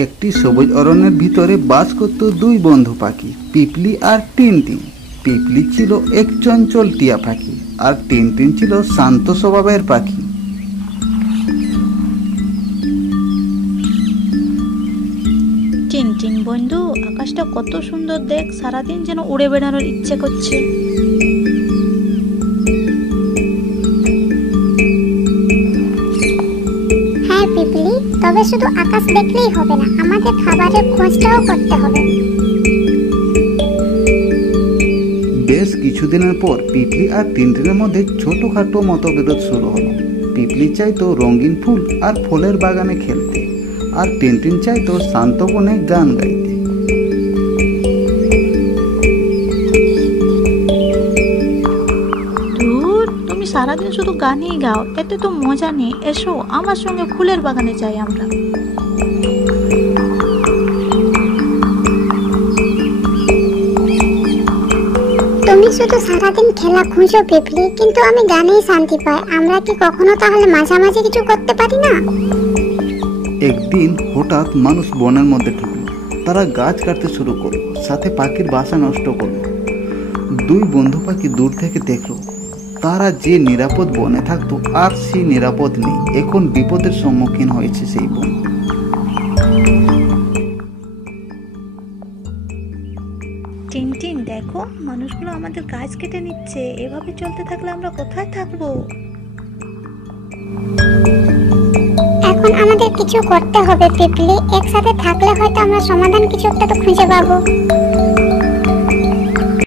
একটি সবুজ অরণ্যের ভিতরে বাস করত দুই বন্ধু পাখি, পিপলি আর টিনটিন। পিপলি ছিল এক চঞ্চল টিয়া পাখি আর টিনটিন ছিল শান্ত স্বভাবের পাখি। টিনটিন বন্ধু, আকাশটা কত সুন্দর দেখ, সারাদিন যেন উড়ে বেড়ানোর ইচ্ছে করছে। হ্যাঁ পিপলি, তবে শুধু আকাশ দেখলেই হবে না, আমাদের খাবারের খোঁজটাও করতে হবে। বেশ কিছুদিনের পর পিপলি আর টিনটিনের মধ্যে ছোটখাটো মতবিরোধ শুরু হলো। পিপলি চাইতো রঙিন ফুল আর ফলের বাগানে খেলতে, আর টিনটিন চাইতো শান্ত বনে গান গাইতে। ধুর, তুমি সারাদিন শুধু গানই গাও, এতে তো মজা নেই। এসো আমার সঙ্গে ফুলের বাগানে যাই আমরা। তুমি শুধু সারাদিন খেলা খুঁজো পিপলি, কিন্তু আমি গানেই শান্তি পাই। আমরা কি কখনো তাহলে মাঝামাঝি কিছু করতে পারি না? একদিন হঠাৎ মানুষ বনের মধ্যে ঢুকলো। তারা গাছ কাটতে শুরু করলো, সাথে পাখির বাসা নষ্ট করলো। দুই বন্ধু পাখি দূর থেকে দেখলো তারা যে নিরাপদ বনে থাকতো আর সেই নিরাপদ নেই। এখন বিপদের সম্মুখীন হয়েছে সেই বন। টিনটিন দেখো, মানুষগুলো আমাদের গাছ কেটে নিচ্ছে। এভাবে চলতে থাকলে আমরা কোথায় থাকবো? এখন আমাদের কিছু করতে হবে পিপলি, একসাথে থাকলে হয়তো আমরা সমাধান কিছু একটা তো খুঁজে পাবো।